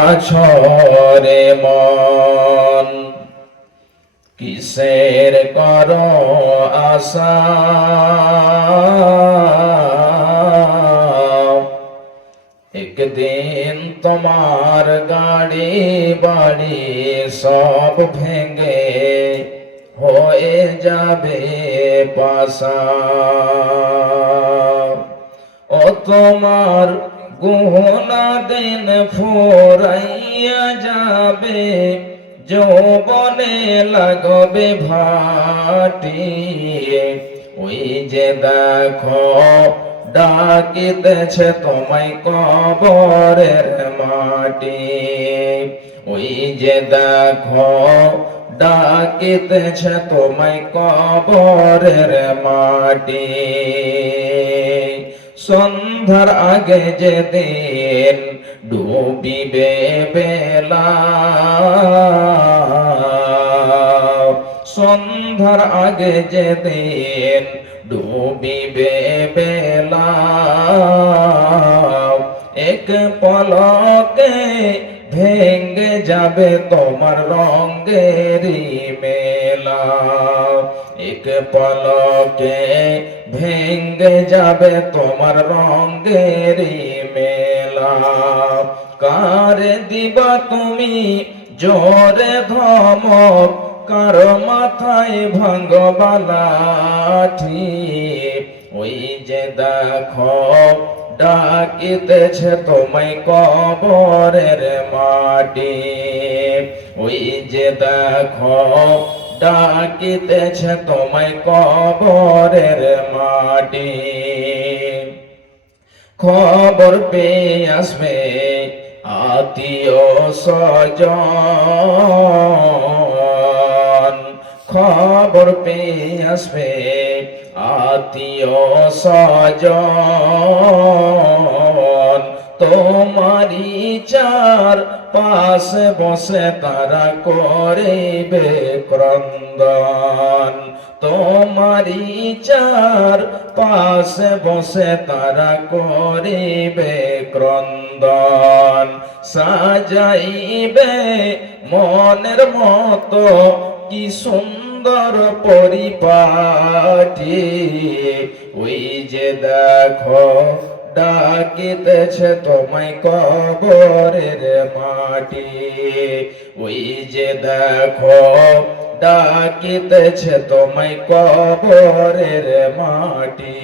আছরে মন কিসের কর আশা একদিন তোমার গাড়ি বাড়ি সব ভেঙে হয়ে যাবে পাশা ও তোমার গহনা দিন ফুরাইয়া যাবে যৌবনে লাগবে ভাটি ওই যে দেখো ডাকিতেছে তোমায় কবরের মাটি ওই যে দেখো ডাকিতেছে তোমায় কবরের মাটি সন্ধ্যার আগে যেদিন ডুবিবে বেলা সন্ধ্যার আগে যেদিন ডুবিবে বেলা এক পলকে ভেঙে যাবে তোমার রঙেরি মেলা এক পলকে ভেঙে যাবে তোমার রঙেরি মেলা কার দিবা তুমি জোরে ধমক কার মাথায় ভাঙবা লাঠি ওই যে দেখো ডাকিতেছে তোমায় কবরের মাটি ওই যে দেখো ডাকিতেছে তোমায় কবরের মাটি খবর পেয়ে আসবে আত্মীয় স্বজন খবর পেয়ে আসবে আত্মীয় স্বজন তোমারি চার পাশে বসে তারা করিবে ক্রন্দন তোমারি চার পাশে বসে তারা করিবে ক্রন্দন সাজাইবে মনের মতো কি সুন্দর পরিপাটি ওই যে দেখো ডাকিতেছে তোমায় কবরের মাটি ওই যে দেখো ডাকিতেছে তোমায় কবরের মাটি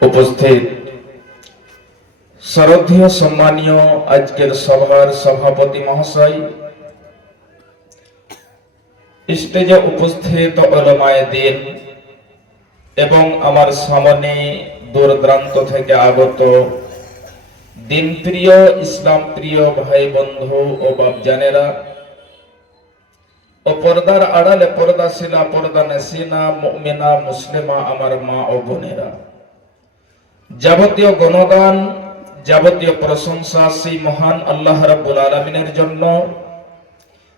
উপস্থিত শ্রদ্ধেয় সম্মানীয় আজকের সভার সভাপতি মহাশয় স্টেজে উপস্থিত উলামায়ে দ্বীন এবং আমার সামনে দূর দূরান্ত থেকে আগত দিন প্রিয় ইসলাম প্রিয় ভাই বন্ধু ও বাপজানেরা ও পর্দার আড়ালে পর্দাশীলা পর্দা নেসিনা মুমিনা মুসলিমা আমার মা ও বোনেরা যাবতীয় গুণগান যাবতীয় প্রশংসা সেই মহান আল্লাহ রাব্বুল আলামিনের জন্য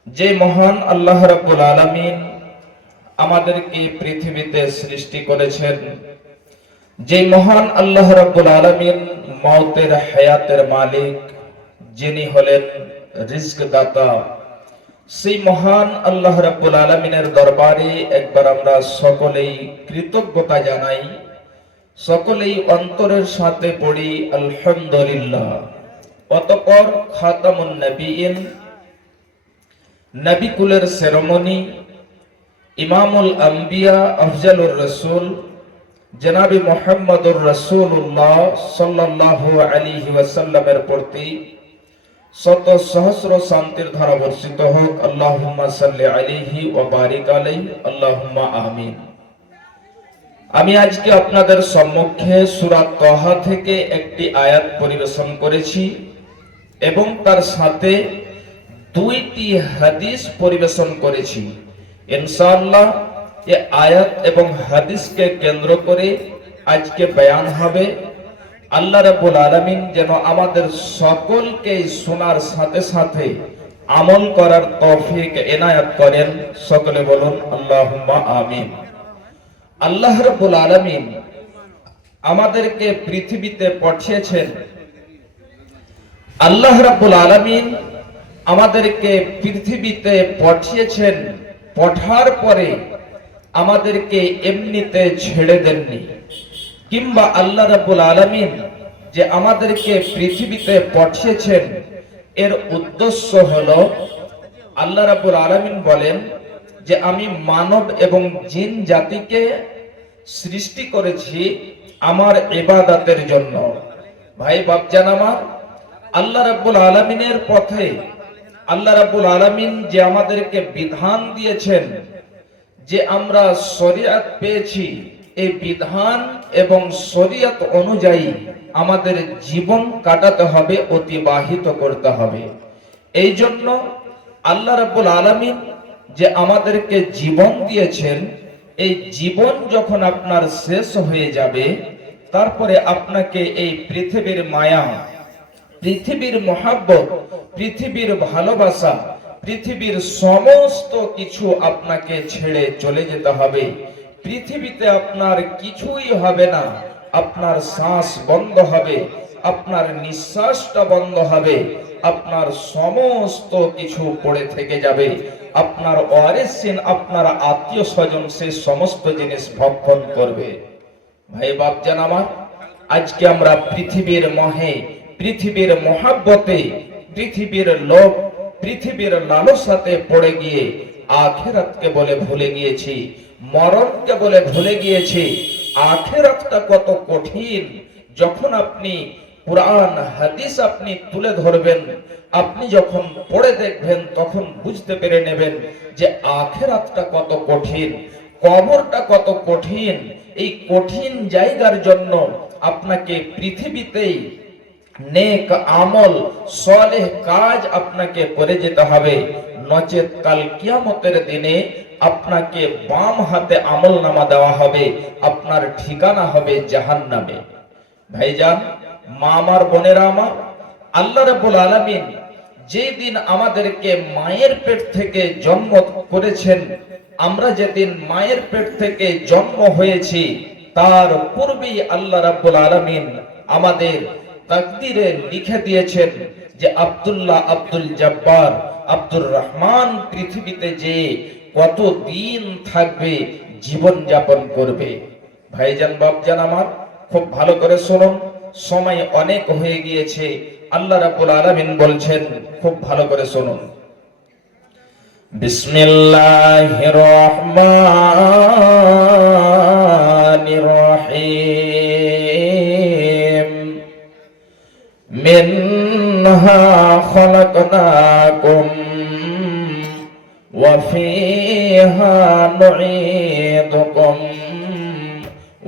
যে মহান আল্লাহ রাব্বুল আলামিন আমাদেরকে পৃথিবীতে সৃষ্টি করেছেন যে মহান আল্লাহ রাব্বুল আলামিন মওতের হায়াতের মালিক যিনি হলেন রিজক দাতা সেই মহান আল্লাহ রাব্বুল আলামিনের দরবারে একবার আমরা সকলেই কৃতজ্ঞতা জানাই সকলেই অন্তরের সাথে পড়ি আলহামদুলিল্লাহ অতঃপর খাতামুন নবিয়িন নবী কুলের শিরোমণি ইমামুল আম্বিয়া আফজালুর রাসূল জনাবে মুহাম্মদুর রাসূলুল্লাহ সাল্লাল্লাহু আলাইহি ওয়াসাল্লামের প্রতি শত সহস্র শান্তির ধারা বর্ষিত হোক আল্লাহুম্মা সাল্লি আলাইহি ওয়া বারিক আলাইহি আল্লাহুম্মা আমিন আমি আজকে আপনাদের সম্মুখে সূরা তাহা থেকে একটি আয়াত পরিবেশন করেছি এবং তার সাথে দুইটি হাদিস পরিবেশন করেছি ইনশাআল্লাহ এই আয়াত এবং হাদিসকে কেন্দ্র করে আজকে বয়ান হবে আল্লাহ রাব্বুল আলামিন যেন আমাদের সকলকে শোনার সাথে সাথে আমল করার তৌফিক এনায়েত করেন সকলে বলুন আল্লাহুম্মা আমিন আল্লাহ রাব্বুল আলামিন আমাদেরকে পৃথিবীতে পাঠিয়েছেন। আল্লাহ রাব্বুল আলামিন আমাদেরকে পৃথিবীতে পাঠিয়েছেন, পাঠার পরে আমাদেরকে এমনিতে ছেড়ে দেননি। কিংবা আল্লাহ রাব্বুল আলামিন যে আমাদেরকে পৃথিবীতে পাঠিয়েছেন, এর উদ্দেশ্য হলো আল্লাহ রাব্বুল আলামিন বলেন যে আমি মানব এবং জিন জাতিকে সৃষ্টি করেছি আমার ইবাদতের জন্য। ভাই বাপজান আমার, আল্লাহ রাব্বুল আলামিনের পথে আল্লাহ রাব্বুল আলামিন যে আমাদেরকে বিধান দিয়েছেন, যে আমরা শরীয়ত পেয়েছি, এই বিধান এবং শরীয়ত অনুযায়ী আমাদের জীবন কাটাতে হবে, অতিবাহিত করতে হবে। এই জন্য আল্লাহ রাব্বুল আলামিন যে আমাদেরকে জীবন দিয়েছেন, এই জীবন যখন আপনার শেষ হয়ে যাবে, তারপরে আপনাকে এই পৃথিবীর মায়া, পৃথিবীর মহাব্বত, পৃথিবীর ভালোবাসা, পৃথিবীর সমস্ত কিছু আপনাকে ছেড়ে চলে যেতে হবে। পৃথিবীতে আপনার কিছুই হবে না, আপনার শ্বাস বন্ধ হবে, আপনার নিঃশ্বাসটা বন্ধ হবে, আপনার সমস্ত কিছু পড়ে থেকে যাবে। আপনার ওয়ারিসিন, আপনার আত্মীয় স্বজন সে সমস্ত জিনিস ভক্ষণ করবে। ভাই বাপজান আমার, আজকে আমরা পৃথিবীর মোহে, পৃথিবীর মহাব্বতে, পৃথিবীর লোভ, পৃথিবীর লালসাতে পড়ে গিয়ে আখিরাতকে বলে ভুলে গিয়েছি, মরণকে বলে ভুলে গিয়েছি। আখিরাতটা কত কঠিন! যখন আপনি কুরআন হাদিস আপনি তুলে ধরবেন, আপনি যখন পড়ে দেখবেন, তখন বুঝতে পেরে নেবেন যে আখিরাতটা কত কঠিন, কবরটা কত কঠিন। এই কঠিন জায়গার জন্য আপনাকে পৃথিবীতেই নেক আমল, সালেহ কাজ আপনাকে করে যেতে হবে। নচেত কাল কিয়ামতের দিনে আপনাকে বাম হাতে আমলনামা দেওয়া হবে, আপনার ঠিকানা হবে জাহান্নামে। ভাইজান, মা আমার, বোনেরা আমার, আল্লাহ রাব্বুল আলামিন যেই দিন আমাদেরকে মায়ের পেট থেকে জন্ম করেছেন, আমরা যেদিন মায়ের পেট থেকে জন্ম হয়েছি, তার পূর্বেই আল্লাহ রাব্বুল আলামিন আমাদের তাকদীরে লিখে দিয়েছেন যে আব্দুল্লাহ, আব্দুল জব্বার, আব্দুর রহমান পৃথিবীতে যে কত দিন থাকবে, জীবন যাপন করবে। ভাইজান, বাপজান আমার, খুব ভালো করে শুনুন, সময় অনেক হয়ে গিয়েছে। আল্লাহ রাব্বুল আলামিন বলছেন, খুব ভালো করে শুনুন। বিসমিল্লাহির রহমানির রহিম। মিনহা খালাকনাকুম ওয়া ফিহা নুঈদুকুম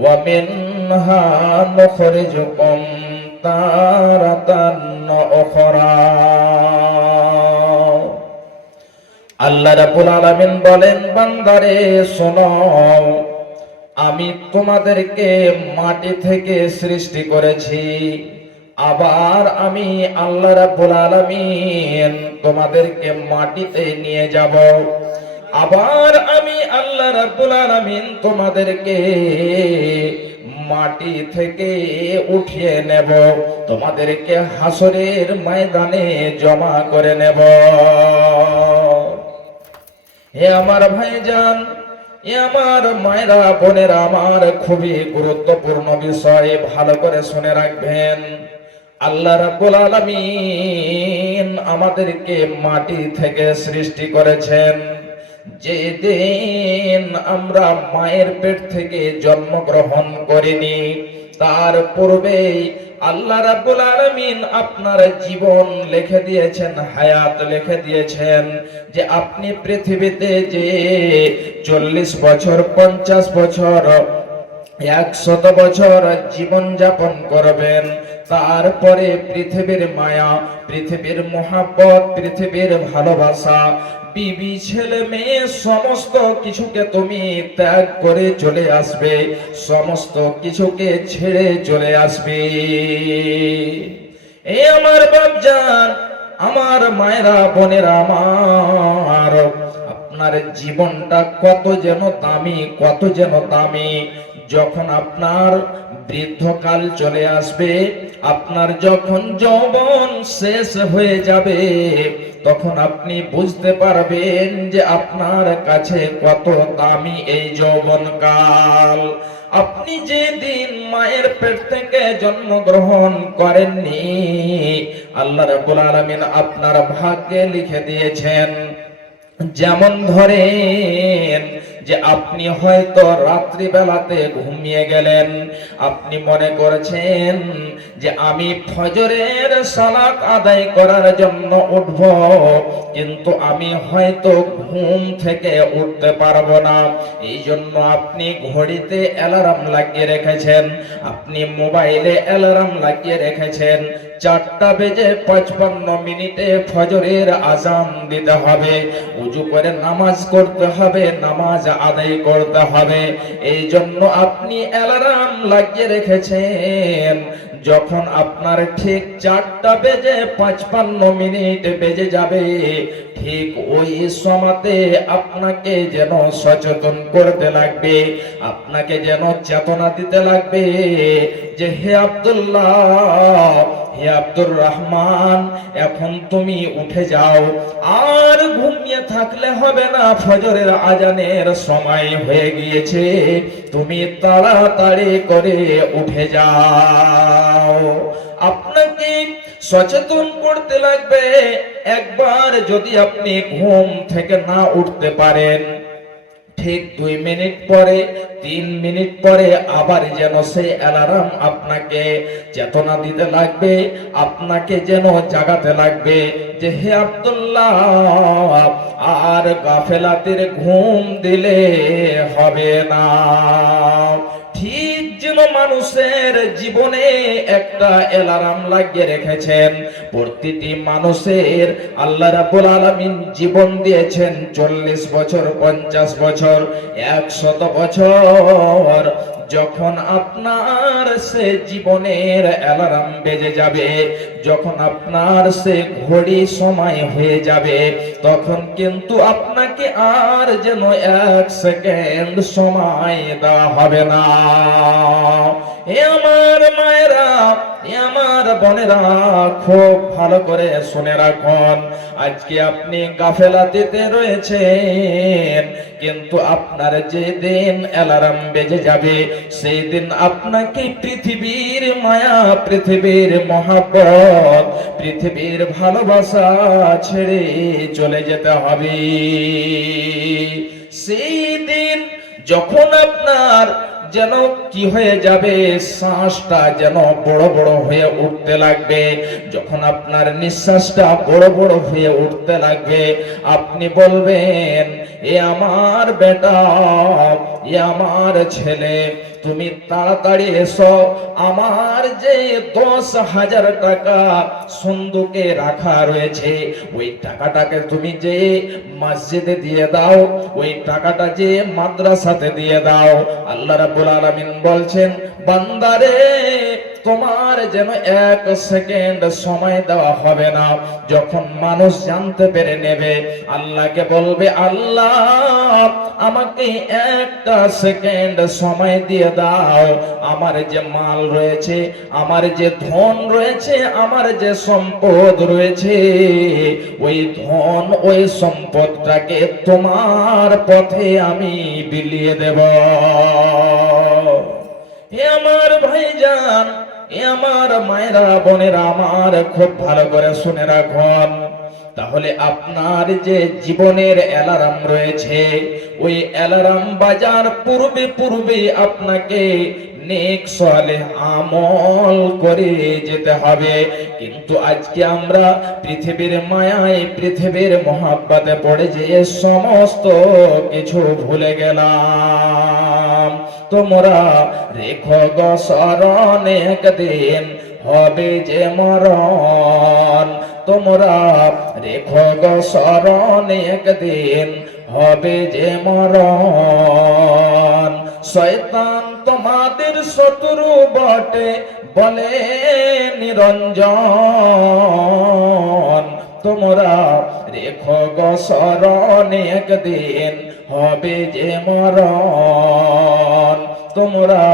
ওয়া মিনহা নুখরিজুকুম তারাতান উখরা। আল্লাহ রাব্বুল আলামিন বলেন, বান্দারে শোনো, আমি তোমাদেরকে মাটি থেকে সৃষ্টি করেছি, আবার আমি আল্লাহ রাব্বুল আলামিন তোমাদেরকে মাটিতে নিয়ে যাব। আবার আমি আল্লাহ রাব্বুল আলামিন তোমাদেরকে মাটি থেকে উঠিয়ে নেব, তোমাদেরকে হাসরের ময়দানে জমা করে নেব। হে আমার ভাইজান, এ আমার মায়েরা, বোনেরা আমার, খুবই গুরুত্বপূর্ণ বিষয়, ভালো করে শুনে রাখবেন। আল্লাহ রাব্বুল আলামিন আমাদেরকে মাটি থেকে সৃষ্টি করেছেন। যেদিন আমরা মায়ের পেট থেকে জন্মগ্রহণ করিনি, তার পূর্বেই আল্লাহ রাব্বুল আলামিন আপনার জীবন লিখে দিয়েছেন, হায়াত লিখে দিয়েছেন, যে আপনি পৃথিবীতে যে 40 বছর, 50 বছর, 100 বছর জীবন যাপন করবেন। তারপরে পৃথিবীর মায়া, পৃথিবীর মহাব্বত, পৃথিবীর ভালোবাসা, বিবি, ছেলে, মেয়ে, সমস্ত কিছুকে তুমি ত্যাগ করে চলে আসবে, সমস্ত কিছুকে ছেড়ে চলে আসবে। এ আমার বাপজান, আমার মায়েরা, বোনেরা আমার, আপনার জীবনটা কত যেন দামি, কত যেন দামি। যখন আপনার বৃদ্ধকাল চলে আসবে, আপনার যখন যৌবন শেষ হয়ে যাবে, তখন আপনি বুঝতে পারবেন যে আপনার কাছে কত দামি এই যৌবনকাল। আপনি যেদিন মায়ের পেট থেকে জন্মগ্রহণ করেননি, আল্লাহ রাব্বুল আলামিন আপনার ভাগ্যে লিখে দিয়েছেন। যেমন ধরেন যে আপনি হয়তো রাত্রি বেলাতে ঘুমিয়ে গেলেন, আপনি মনে করেছেন যে আমি ফজরের সালাত আদায় করার জন্য উঠব, কিন্তু আমি হয়তো ঘুম থেকে উঠতে পারবো না। এই জন্য আপনি ঘড়িতে অ্যালার্ম লাগিয়ে রেখেছেন, আপনি মোবাইলে অ্যালার্ম লাগিয়ে রেখেছেন, 4:55 ফজরের আজান দিতে হবে, উজু করে নামাজ করতে হবে, নামাজ আদায় করতে হবে। এই জন্য আপনি অ্যালার্ম লাগিয়ে রেখেছেন। যখন আপনার ঠিক 4:55 বেজে যাবে, ঠিক ওই সময়তে আপনাকে যেন সচেতন করতে লাগবে, আপনাকে যেন চেতনা দিতে লাগবে যে হে আব্দুল্লাহ, হে আব্দুর রহমান, এখন তুমি উঠে যাও, আর ঘুমিয়ে থাকলে হবে না, ফজরের আজানের সময় হয়ে গিয়েছে, তুমি তাড়াতাড়ি করে উঠে যাও। আপনাকে সচেতন করতে লাগবে। একবার যদি আপনি ঘুম থেকে না উঠতে পারেন, ঠিক 2 মিনিট পরে, 3 মিনিট পরে আবার যেন সেই অ্যালার্ম আপনাকে চেতনা দিতে লাগবে, আপনাকে যেন জাগাতে লাগবে যে হে আব্দুল্লাহ, আর গাফেলাতের ঘুম দিলে হবে না। ঠিক যেন মানুষের জীবনে একটা অ্যালার্ম লাগিয়ে রেখেছেন। প্রতিটি মানুষের আল্লাহ রাব্বুল আলামিন জীবন দিয়েছেন 40 বছর, 50 বছর, 100 বছর। যখন আপনার সে জীবনের অ্যালার্ম বেজে যাবে, যখন আপনার সে ঘড়ি সময় হয়ে যাবে, তখন কিন্তু আপনাকে আর যেন 1 সেকেন্ড সময় দেওয়া হবে না। এ আমার মায়েরা, এ আমার বোনেরা, খুব ভালো করে শুনে রাখুন। আজকে আপনি গাফেলাতিতে রয়েছেন, কিন্তু আপনার যেদিন অ্যালার্ম বেজে যাবে, সেই দিন আপনাকে পৃথিবীর মায়া, পৃথিবীর মহাব্বত, পৃথিবীর ভালোবাসা ছেড়ে চলে যেতে হবে। সেই দিন যখন আপনার যেন কি হয়ে যাবে, শ্বাসটা যেন বড় বড় হয়ে উঠতে লাগবে, যখন আপনার নিঃশ্বাসটা বড় বড় হয়ে উঠতে লাগবে, আপনি বলবেন এ আমার বেটা, এ আমার ছেলে, তুমি তাড়াতাড়ি এসো, আমার যে 10,000 টাকা সন্দুকে রাখা রয়েছে, ওই টাকাটাকে তুমি যে মসজিদে দিয়ে দাও, ওই টাকাটা যে মাদ্রাসাতে দিয়ে দাও। আল্লাহ রাব্বুল আলামিন বলছেন, বান্দারে, তোমার যেন 1 সেকেন্ড সময় দেওয়া হবে না। যখন মানুষ জানতে পেরে নেবে, আল্লাহকে বলবে, আল্লাহ আমাকে 1 সেকেন্ড সময় দিয়ে দাও, আমার যে মাল রয়েছে, আমার যে ধন রয়েছে, আমার যে সম্পদ রয়েছে, ওই ধন, ওই সম্পদটাকে তোমার পথে আমি বিলিয়ে দেব। হে আমার ভাইজান, এ আমার মায়েরা, বোনেরা আমার, খুব ভালো করে শুনে রাখুন। তাহলে আপনার যে জীবনের অ্যালার্ম রয়েছে, ওই অ্যালার্ম বাজার পূর্বে পূর্বে আপনাকে নেক সালেহ আমল করে যেতে হবে। কিন্তু আজকে আমরা পৃথিবীর মায়ায়, পৃথিবীর মহাব্বতে পড়ে যে সমস্ত কিছু ভুলে গেলাম। তোমরা রেখো গো স্মরণ, একদিন হবে যে মরণ। তোমরা রেখো গো স্মরণ, একদিন হবে যে মরণ। শয়তান তোমাদের শত্রু বটে বলে নিরঞ্জন। তোমরা রেখো গো স্মরণ, একদিন হবে যে মরণ। তোমরা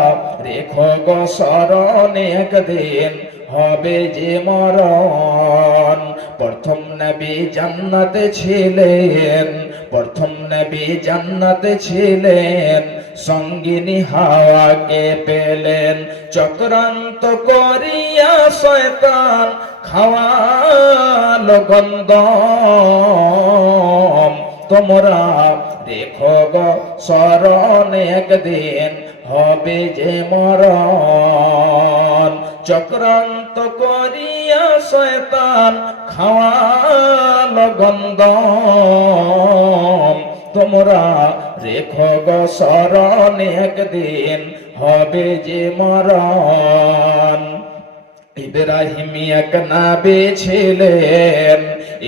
রেখো গো স্মরণ একদিন হবে যে মরণ। প্রথম নবী জান্নাতে ছিলেন, প্রথম নবী জান্নাতে ছিলেন, সঙ্গিনী হাওয়াকে পেলেন, চক্রান্ত করিয়া শয়তান খাওয়ালো গন্ধম। তোমরা রেখো গো স্মরণ একদিন হবে যে মরণ। চক্রান্ত করিয়া শয়তান খাওয়ালো গন্ধম। তোমরা রেখো গো স্মরণ একদিন হবে যে মরণ। ইব্রাহিম এক নবী ছিলেন,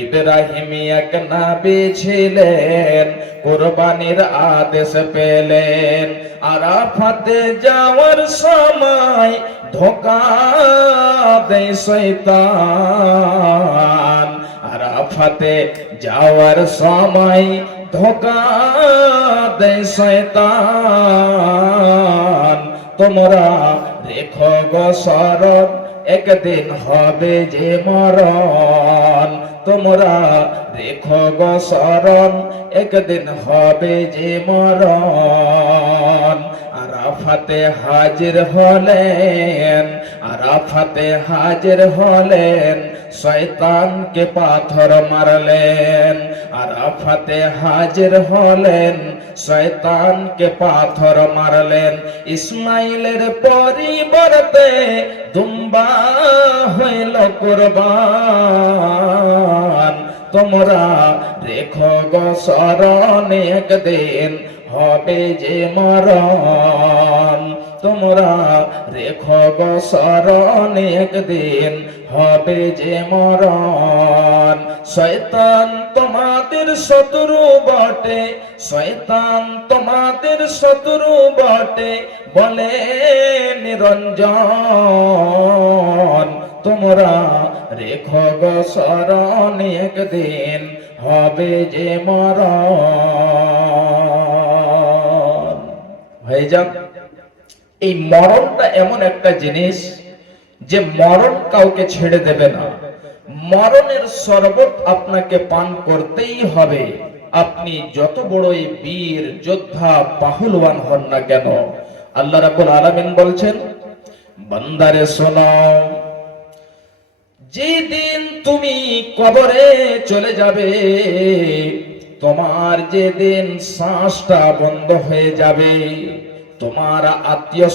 ইব্রাহিম এক নবী ছিলেন, কুরবানির আদেশ পেলেন। আরাফাতে যাওয়ার সময় ধোঁকা দেয় শয়তান, আরাফাতে যাওয়ার সময় ধোঁকা দেয় শয়তান। তোমরা রেখো গো স্মরণ একদিন হবে যে মরণ। তোমরা রেখো গো স্মরণ একদিন হবে যে মরণ। আরাফাতে হাজির হলেন, আরাফাতে হাজির হলেন, শয়তানকে পাথর মারলেন। আরাফাতে হাজির হলেন, শয়তানকে পাথর মারলেন। ইসমাইলের পরিবর্তে দুম্বা হইল কুরবান। তোমরা রেখো গো স্মরণ একদিন হবে যে মরণ। তোমরা রেখো গো স্মরণ একদিন হবে যে মরণ। শয়তান তোমাদের শত্রু বটে, শয়তান তোমাদের শত্রু বটে, বলে নিরঞ্জন। তোমরা রেখো গো স্মরণ একদিন হবে যে মরণ। ভাইজান, এই মরণটা এমন একটা জিনিস যে মরণ কাউকে ছেড়ে দেবে না। মরণের শরবত আপনাকে পান করতেই হবে, আপনি যত বড়ই বীর যোদ্ধা পাহলওয়ান হন না কেন। আল্লাহ রাব্বুল আলামিন বলছেন, বান্দারে শোনো, যেদিন তুমি কবরে চলে যাবে, তোমার যেদিন শ্বাসটা বন্ধ হয়ে যাবে, তোমার আত্মীয়